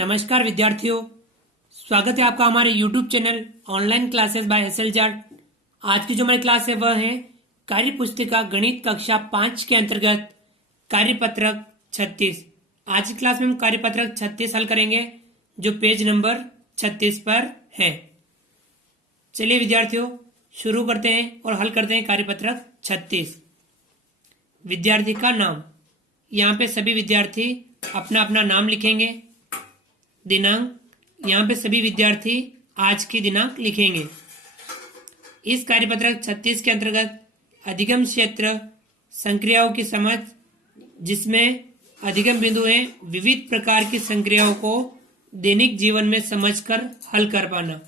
नमस्कार विद्यार्थियों, स्वागत है आपका हमारे YouTube channel online classes by SL Jat. आज की जो हमारी क्लास है वह है कार्य पुस्तिका गणित कक्षा 5 के अंतर्गत कार्यपत्रक 36। आज की क्लास में हम कार्यपत्रक 36 हल करेंगे जो पेज नंबर 36 पर है। चलिए विद्यार्थियों शुरू करते हैं और हल करते हैं कार्यपत्रक 36। विद्यार्थी का नाम, यहाँ पे सभी विद्यार्थी अपना अपना नाम लिखेंगे। दिनांक, यहाँ पे सभी विद्यार्थी आज की दिनांक लिखेंगे। इस कार्यपत्रक 36 के अंतर्गत अधिगम क्षेत्र संक्रियाओं की समझ, जिसमें अधिगम बिंदु हैं विविध प्रकार की संक्रियाओं को दैनिक जीवन में समझकर हल कर पाना।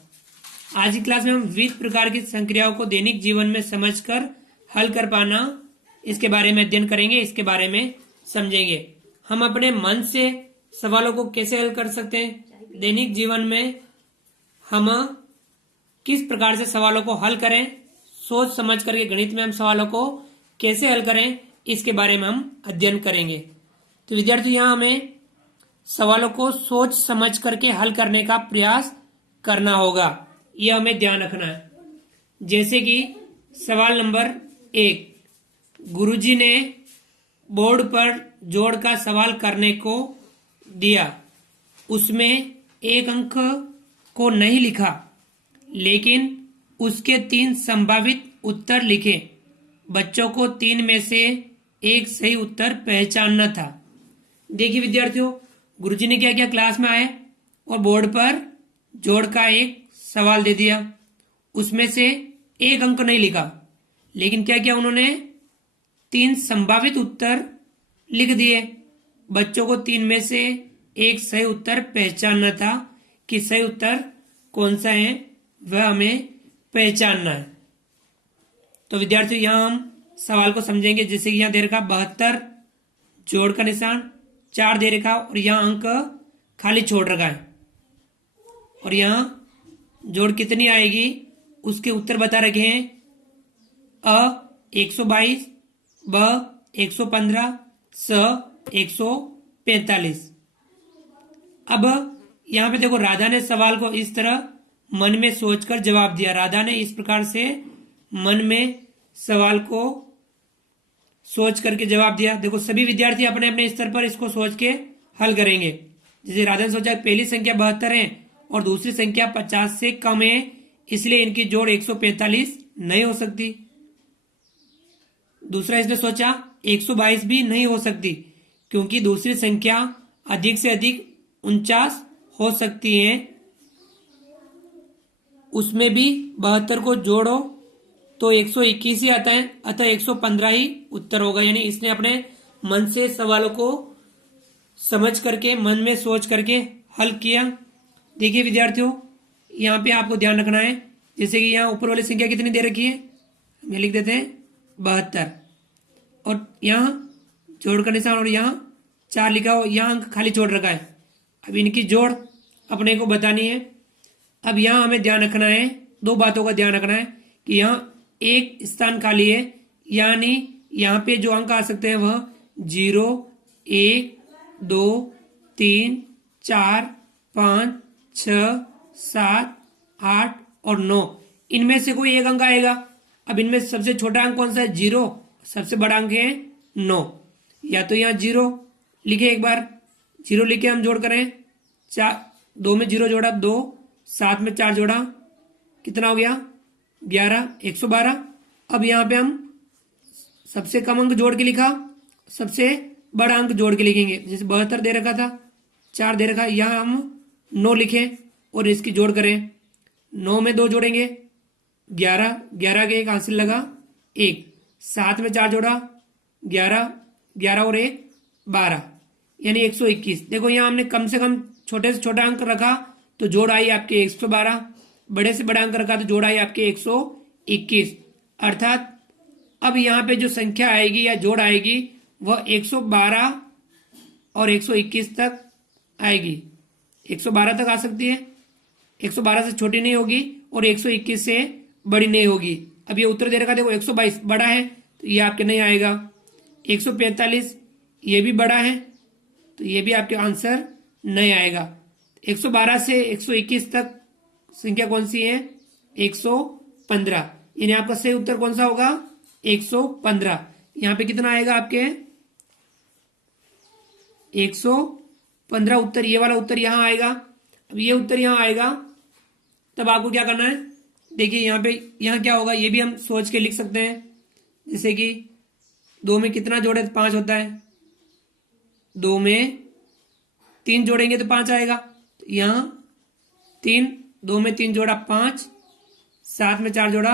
आज की क्लास में हम विविध प्रकार की संक्रियाओं को दैनिक जीवन में समझकर हल कर पाना, इसके बारे में अध्ययन करेंगे, इसके बारे में समझेंगे। हम अपने मन से सवालों को कैसे हल कर सकते हैं, दैनिक जीवन में हम किस प्रकार से सवालों को हल करें, सोच समझ करके गणित में हम सवालों को कैसे हल करें, इसके बारे में हम अध्ययन करेंगे। तो विद्यार्थी यहाँ हमें सवालों को सोच समझ करके हल करने का प्रयास करना होगा, यह हमें ध्यान रखना है। जैसे कि सवाल नंबर 1, गुरुजी ने बोर्ड पर जोड़ का सवाल करने को दिया, उसमें एक अंक को नहीं लिखा, लेकिन उसके 3 संभावित उत्तर लिखे। बच्चों को 3 में से एक सही उत्तर पहचानना था। देखिए विद्यार्थियों, गुरुजी ने क्या किया, क्लास में आए और बोर्ड पर जोड़ का एक सवाल दे दिया, उसमें से एक अंक नहीं लिखा, लेकिन क्या किया उन्होंने 3 संभावित उत्तर लिख दिए। बच्चों को 3 में से एक सही उत्तर पहचानना था कि सही उत्तर कौन सा है, वह हमें पहचानना है। तो विद्यार्थियों यहाँ हम सवाल को समझेंगे। जैसे कि यहाँ दे रखा 72, जोड़ का निशान 4 दे रखा और यहाँ अंक खाली छोड़ रखा है, और यहाँ जोड़ कितनी आएगी उसके उत्तर बता रखे हैं। अ 122, ब 115, स 145। अब यहाँ पे देखो, राधा ने सवाल को इस तरह मन में सोचकर जवाब दिया। राधा ने इस प्रकार से मन में सवाल को सोच करके जवाब दिया। देखो सभी विद्यार्थी अपने अपने स्तर पर इसको सोच के हल करेंगे। जैसे राधा ने सोचा पहली संख्या 72 है और दूसरी संख्या 50 से कम है, इसलिए इनकी जोड़ 145 नहीं हो सकती। दूसरा इसने सोचा 122 भी नहीं हो सकती, क्योंकि दूसरी संख्या अधिक से अधिक 49 हो सकती है, उसमें भी 72 को जोड़ो तो 121 ही आता है, अतः 115 ही उत्तर होगा। यानी इसने अपने मन से सवालों को समझ करके, मन में सोच करके हल किया। देखिए विद्यार्थियों, यहाँ पे आपको ध्यान रखना है। जैसे कि यहाँ ऊपर वाली संख्या कितनी दे रखी है, हम लिख देते हैं 72, और यहाँ जोड़ का निशान और यहाँ 4 लिखा हो, यहाँ अंक खाली छोड़ रखा है। अब इनकी जोड़ अपने को बतानी है। अब यहाँ हमें ध्यान रखना है, 2 बातों का ध्यान रखना है कि यहाँ एक स्थान खाली है, यानी यहाँ पे जो अंक आ सकते हैं वह 0, 1, 2, 3, 4, 5, 6, 7, 8 और 9, इनमें से कोई एक अंक आएगा। अब इनमें सबसे छोटा अंक कौन सा है, 0, सबसे बड़ा अंक है 9। या तो यहाँ 0 लिखे, एक बार 0 लिखे हम जोड़ करें, 2 में 0 जोड़ा 2, 7 में 4 जोड़ा, कितना हो गया 11, 112। अब यहाँ पे हम सबसे कम अंक जोड़ के लिखा, सबसे बड़ा अंक जोड़ के लिखेंगे। जैसे 72 दे रखा था, 4 दे रखा, यहाँ हम 9 लिखें और इसकी जोड़ करें। 9 में 2 जोड़ेंगे 11, 11 के एक हासिल लगा 1, 7 में 4 जोड़ा 11, 11 और 1 12, यानी 121। देखो यहाँ हमने कम से कम छोटे से छोटा अंक रखा तो जोड़ आई आपके 112, बड़े से बड़ा अंक रखा तो जोड़ आई आपके 121। अर्थात अब यहाँ पे जो संख्या आएगी या जोड़ आएगी वह 112 और 121 तक आएगी। 112 तक आ सकती है, 112 से छोटी नहीं होगी और 121 से बड़ी नहीं होगी। अब ये उत्तर दे रखा, देखो 122 बड़ा है तो ये आपके नहीं आएगा। 145 ये भी बड़ा है तो ये भी आपके आंसर नहीं आएगा। 112 से 121 तक संख्या कौन सी है? 115। यानी आपका सही उत्तर कौन सा होगा? 115। यहां पे कितना आएगा आपके? 115 उत्तर, ये वाला उत्तर यहां आएगा। अब ये उत्तर यहां आएगा, तब आपको क्या करना है? देखिए यहां पे, यहां क्या होगा ये भी हम सोच के लिख सकते हैं। जैसे कि 2 में कितना जोड़े तो 5 होता है, 2 में 3 जोड़ेंगे तो 5 आएगा। तो यहां 3, 2 में 3 जोड़ा 5, 7 में 4 जोड़ा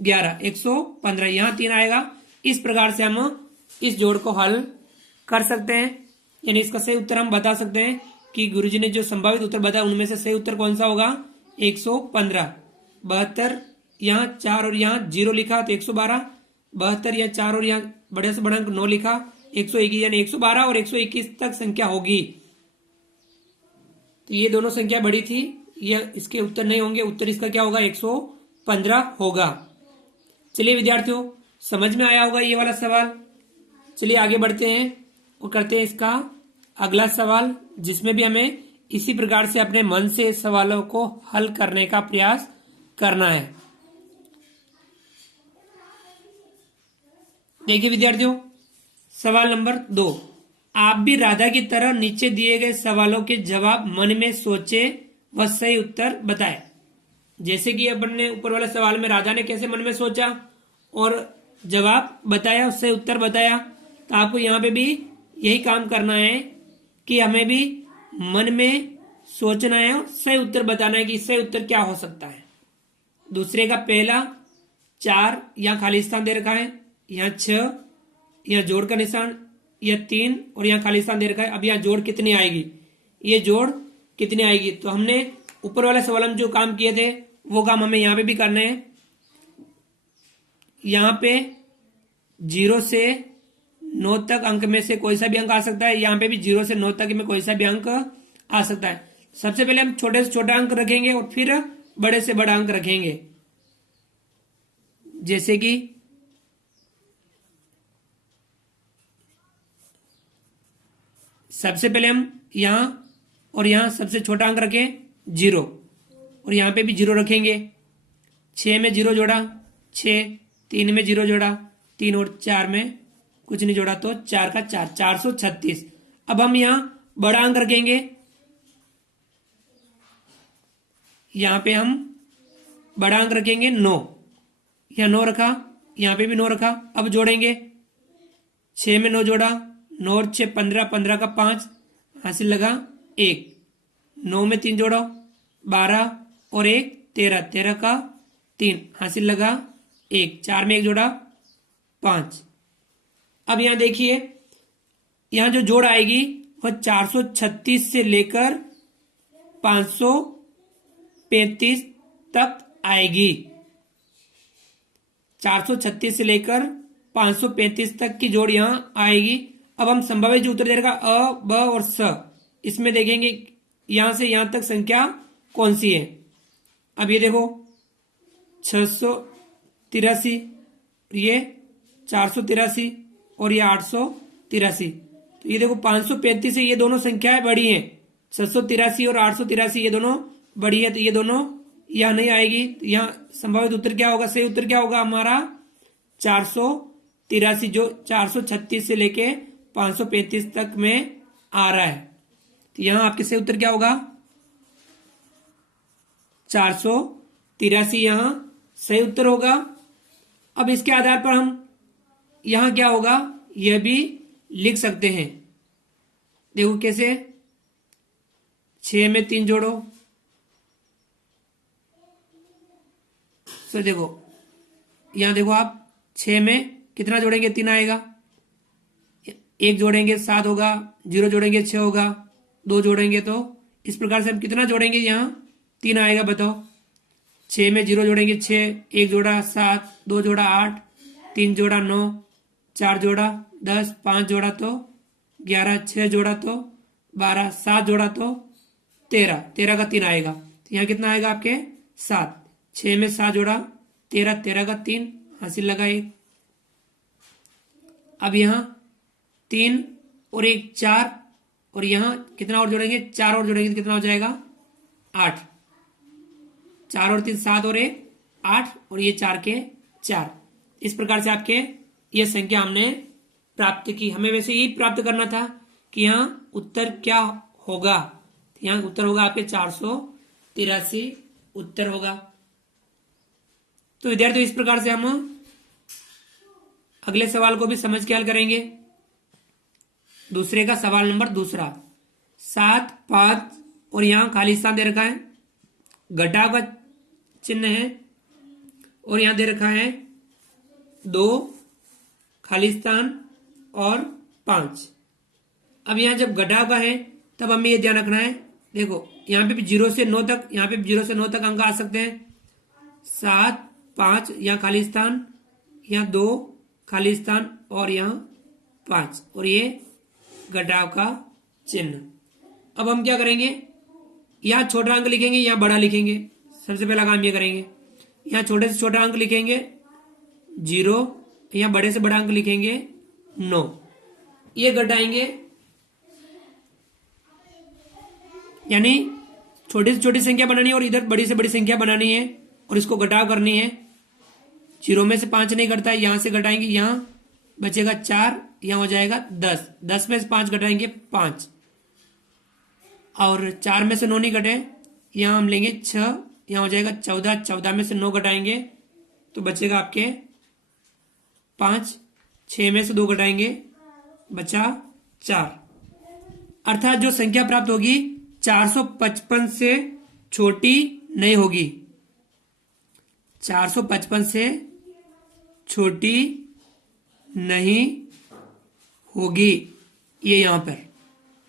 11, 115, यहां 3 आएगा। इस प्रकार से हम इस जोड़ को हल कर सकते हैं। यानी इसका सही उत्तर हम बता सकते हैं कि गुरुजी ने जो संभावित उत्तर बताया उनमें से सही उत्तर कौन सा होगा? 115। 72 यहाँ 4 और यहाँ 0 लिखा तो 112। 72 यहाँ 4 और यहाँ बड़े से बड़ा अंक 9 लिखा, 121, यानी 112 और 121 तक संख्या होगी। तो ये दोनों संख्या बड़ी थी, ये इसके उत्तर नहीं होंगे। उत्तर इसका क्या होगा? 115 होगा। चलिए विद्यार्थियों, समझ में आया होगा ये वाला सवाल। चलिए आगे बढ़ते हैं और करते हैं इसका अगला सवाल, जिसमें भी हमें इसी प्रकार से अपने मन से सवालों को हल करने का प्रयास करना है। देखिए विद्यार्थियों, सवाल नंबर 2। आप भी राधा की तरह नीचे दिए गए सवालों के जवाब मन में सोचे व सही उत्तर बताएं। जैसे कि अपन ने ऊपर वाले सवाल में राधा ने कैसे मन में सोचा और जवाब बताया, उससे उत्तर बताया, तो आपको यहाँ पे भी यही काम करना है कि हमें भी मन में सोचना है और सही उत्तर बताना है कि सही उत्तर क्या हो सकता है। दूसरे का पहला 4 यहाँ खाली स्थान दे रखा है, यहाँ 6, यहाँ जोड़ का निशान, यह 3 और यहाँ खाली स्थान दे रखा है। अब यहाँ जोड़ कितनी आएगी, ये जोड़ कितनी आएगी? तो हमने ऊपर वाले सवाल में जो काम किए थे वो काम हमें यहाँ पे भी करना है। यहाँ पे 0 से 9 तक अंक में से कोई सा भी अंक आ सकता है, यहाँ पे भी 0 से 9 तक में कोई सा भी अंक आ सकता है। सबसे पहले हम छोटे से छोटा अंक रखेंगे और फिर बड़े से बड़ा अंक रखेंगे। जैसे कि सबसे पहले हम यहां और यहां सबसे छोटा अंक रखें 0 और यहां पे भी 0 रखेंगे। 6 में 0 जोड़ा 6, 3 में 0 जोड़ा 3 और 4 में कुछ नहीं जोड़ा तो 4 का 4, 436। अब हम यहां बड़ा अंक रखेंगे, यहां पे हम बड़ा अंक रखेंगे 9, यहां 9 रखा, यहां पे भी 9 रखा। अब जोड़ेंगे, 6 में 9 जोड़ा, 9 और 6 15, 15 का 5 हासिल लगा 1, 9 में 3 जोड़ो 12 और 1 13, 13 का 3 हासिल लगा 1, 4 में 1 जोड़ा 5। अब यहां देखिए, यहां जो जोड़ आएगी वह 436 से लेकर 535 तक आएगी। 436 से लेकर 535 तक की जोड़ यहां आएगी। अब हम संभावित जो उत्तर दे रखा अ, ब और स, इसमें देखेंगे यहां से यहां तक संख्या कौन सी है। अब ये देखो 683, ये 483 और ये 883। तो ये देखो 535 से ये दोनों संख्याएं बड़ी हैं, 683 और 883 ये दोनों बड़ी है, तो ये दोनों यहां नहीं आएगी। तो यहाँ संभावित उत्तर क्या होगा? सही उत्तर क्या होगा हमारा? 483, जो 436 से लेके 535 तक में आ रहा है। तो यहां आपके सही उत्तर क्या होगा? 483 यहां सही उत्तर होगा। अब इसके आधार पर हम यहां क्या होगा यह भी लिख सकते हैं। देखो कैसे, 6 में 3 जोड़ो, तो देखो यहां देखो आप 6 में कितना जोड़ेंगे? 3 आएगा, 1 जोड़ेंगे 7 होगा, 0 जोड़ेंगे 6 होगा, 2 जोड़ेंगे तो इस प्रकार से हम कितना जोड़ेंगे? यहां 3 आएगा। बताओ, 6 में 0 जोड़ेंगे 6, 1 जोड़ा 7, 2 जोड़ा 8, 3 जोड़ा 9, 4 जोड़ा 10, 5 जोड़ा तो 11, 6 जोड़ा तो 12, 7 जोड़ा तो 13, 13 का 3 आएगा। तो यहाँ कितना आएगा आपके? 7। 6 में 7 जोड़ा 13, 13 का 3 हासिल लगा 1। अब यहाँ 3 और 1 4 और यहाँ कितना और जोड़ेंगे, 4 और जोड़ेंगे तो कितना हो जाएगा 8। 4 और 3 7 और 1 8 और ये 4 के 4। इस प्रकार से आपके ये संख्या हमने प्राप्त की। हमें वैसे यही प्राप्त करना था कि यहाँ उत्तर क्या होगा। यहाँ उत्तर होगा आपके 483 उत्तर होगा। तो विद्यार्थियों इस प्रकार से हम अगले सवाल को भी समझ के हल करेंगे। दूसरे का सवाल नंबर दूसरा, 7 5 और यहां खाली स्थान दे रखा है, घटाव का चिन्ह है और यहां दे रखा है 2 खाली स्थान और 5। अब यहां जब घटाव का है तब हमें यह ध्यान रखना है, देखो यहां पे भी 0 से 9 तक, यहां पे भी 0 से 9 तक अंक आ सकते हैं। 7 5 यहाँ खाली स्थान, यहाँ 2 खाली स्थान और यहाँ 5 और ये घटाव का चिन्ह। अब हम क्या करेंगे, यहाँ छोटा अंक लिखेंगे, यहाँ बड़ा लिखेंगे। सबसे पहला काम ये करेंगे, यहाँ छोटे से छोटा अंक लिखेंगे 0, यहाँ बड़े से बड़ा अंक लिखेंगे 9। ये घटाएंगे, यानी छोटी से छोटी संख्या बनानी है और इधर बड़ी से बड़ी संख्या बनानी है और इसको घटाव करनी है। 0 में से 5 नहीं घटता है, यहां से घटाएंगे, यहां बचेगा 4, यहां हो जाएगा 10। 10 में से 5 घटाएंगे 5 और 4 में से 9 नहीं घटे, यहां हम लेंगे 6, यहां हो जाएगा 14। 14 में से 9 घटाएंगे तो बचेगा आपके 5। 6 में से 2 घटाएंगे बचा 4। अर्थात जो संख्या प्राप्त होगी 455 से छोटी नहीं होगी। 455 से छोटी नहीं होगी ये यहां पर।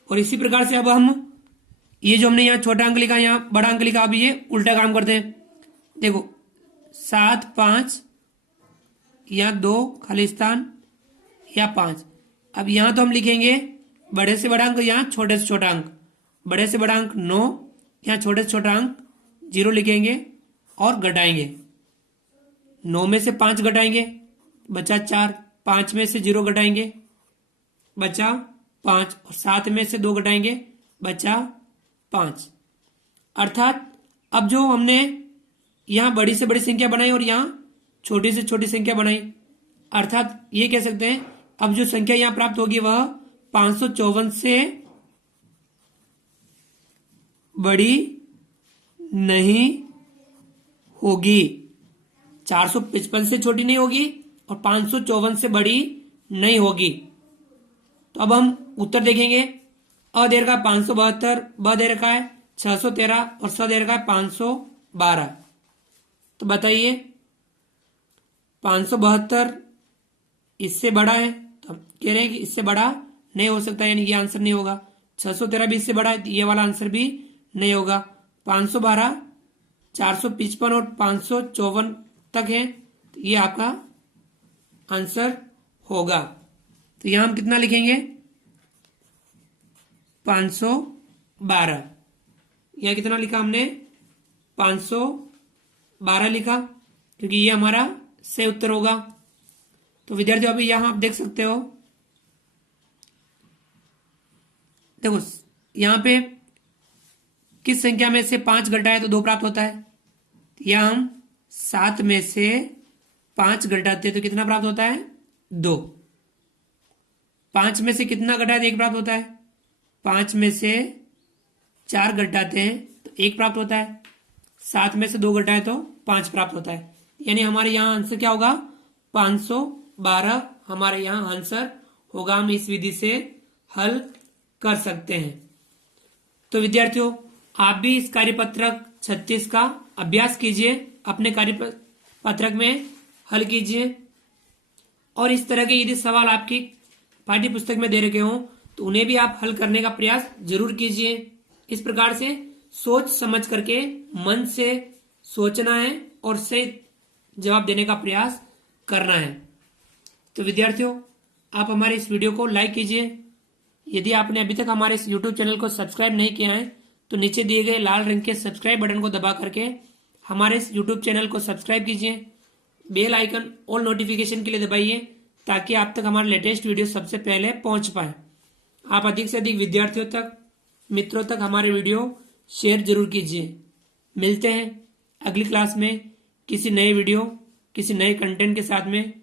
और इसी प्रकार से अब हम ये जो हमने यहां छोटा अंक लिखा, यहां बड़ा अंक लिखा, अब ये उल्टा काम करते हैं। देखो 7 5 या 2 खाली स्थान या 5। अब यहां तो हम लिखेंगे बड़े से बड़ा अंक, यहां छोटे से छोटा अंक, बड़े से बड़ा अंक 9, यहां छोटे से छोटा अंक 0 लिखेंगे और घटाएंगे। 9 में से 5 घटाएंगे बचा 4, 5 में से 0 घटाएंगे बचा 5 और 7 में से 2 घटाएंगे बचा 5। अर्थात अब जो हमने यहां बड़ी से बड़ी संख्या बनाई और यहां छोटी से छोटी संख्या बनाई, अर्थात ये कह सकते हैं अब जो संख्या यहां प्राप्त होगी वह 554 से बड़ी नहीं होगी। 455 से छोटी नहीं होगी और 554 से बड़ी नहीं होगी। तो अब हम उत्तर देखेंगे। अ दे रखा है 572, ब दे रखा है 613 और स दे रखा है 512। तो बताइए 572 इससे बड़ा है, तो हम कह रहे हैं कि इससे बड़ा नहीं हो सकता, यानी ये आंसर नहीं होगा। 613 भी इससे बड़ा है, ये वाला आंसर भी नहीं होगा। 512 455 और 554 तक है, तो ये आपका आंसर होगा। तो यहां हम कितना लिखेंगे 512। यह कितना लिखा हमने 512 लिखा, क्योंकि ये हमारा सही उत्तर होगा। तो विद्यार्थियों अभी यहां आप देख सकते हो, देखो यहां पे किस संख्या में से 5 घटाए तो 2 प्राप्त होता है। यहां हम 7 में से 5 घटाते हैं तो कितना प्राप्त होता है 2। 5 में से कितना घटाए तो 1 प्राप्त होता है। 5 में से 4 घटाते हैं तो 1 प्राप्त होता है। 7 में से 2 घटाए तो 5 प्राप्त होता है। यानी हमारे यहां आंसर क्या होगा 512 हमारे यहां आंसर होगा। हम इस विधि से हल कर सकते हैं। तो विद्यार्थियों आप भी इस कार्यपत्रक 36 का अभ्यास कीजिए, अपने कार्यपत्रक में हल कीजिए और इस तरह के यदि सवाल आपकी पाठ्य पुस्तक में दे रखे हों तो उन्हें भी आप हल करने का प्रयास जरूर कीजिए। इस प्रकार से सोच समझ करके मन से सोचना है और सही जवाब देने का प्रयास करना है। तो विद्यार्थियों आप हमारे इस वीडियो को लाइक कीजिए। यदि आपने अभी तक हमारे इस YouTube चैनल को सब्सक्राइब नहीं किया है तो नीचे दिए गए लाल रंग के सब्सक्राइब बटन को दबा करके हमारे इस YouTube चैनल को सब्सक्राइब कीजिए। बेल आइकन ऑल नोटिफिकेशन के लिए दबाइए ताकि आप तक हमारा लेटेस्ट वीडियो सबसे पहले पहुंच पाए। आप अधिक से अधिक विद्यार्थियों तक, मित्रों तक हमारे वीडियो शेयर जरूर कीजिए। मिलते हैं अगली क्लास में किसी नए वीडियो, किसी नए कंटेंट के साथ में।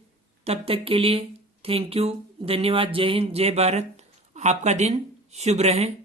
तब तक के लिए थैंक यू, धन्यवाद। जय हिंद, जय भारत। आपका दिन शुभ रहे।